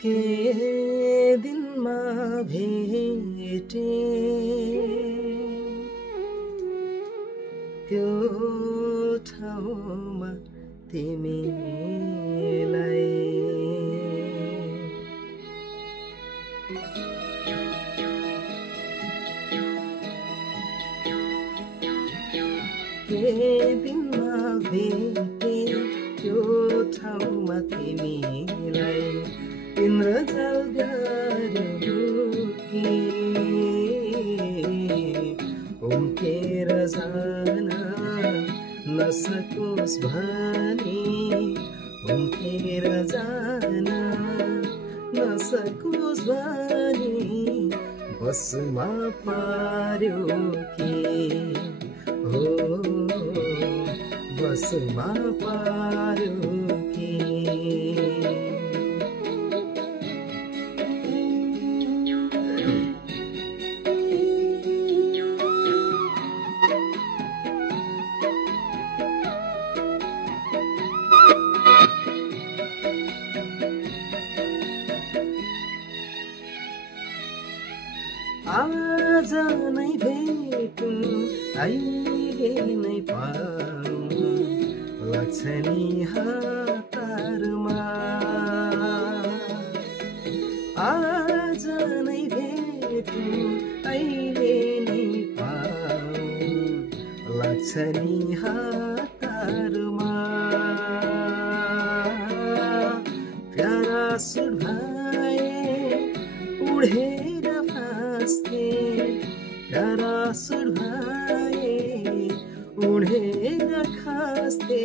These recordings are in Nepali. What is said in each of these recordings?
के दिनमा भेटे त्यो ठाउँमा तिमीलाई के दिनमा भेटे त्यो ठाउँमा तिमीलाई इन्द्रजाल गारुकी उम्केर जान नसकोस् भनी उम्केर जान नसकोस् भनी बसमा पार्यो कि हो बसमा पार्यो कि आज नै भेटौँ अहिले नै पाऊँ लाग्छ नि हतारमा आज नै भेटौँ अहिले नै पाऊँ लाग्छ नि हतारमा प्यारा सुट भए उडेर प्यारा सुर भए उडेर खस्थे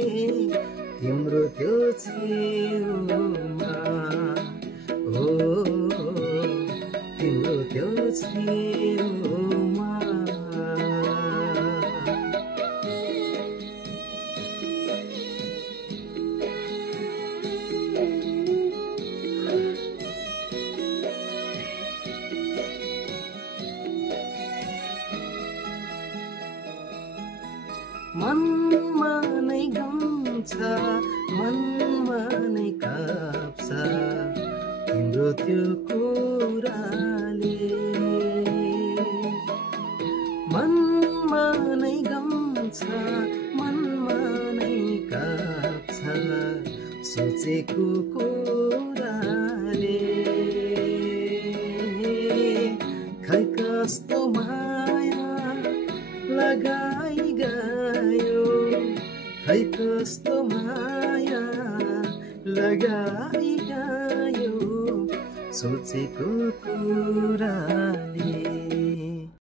तिम्रो त्यो छेउमा हो तिम्रो त्यो छेउमा मनमा नै गम्छ मनमा नै काप्छ तिम्रो त्यो कुराले मनमा नै गम्छ मनमा नै काप्छ सोचेको कुराले खै कस्तो माया लगाई गयो खै कस्तो माया लगाई गयो सोचेको कुराले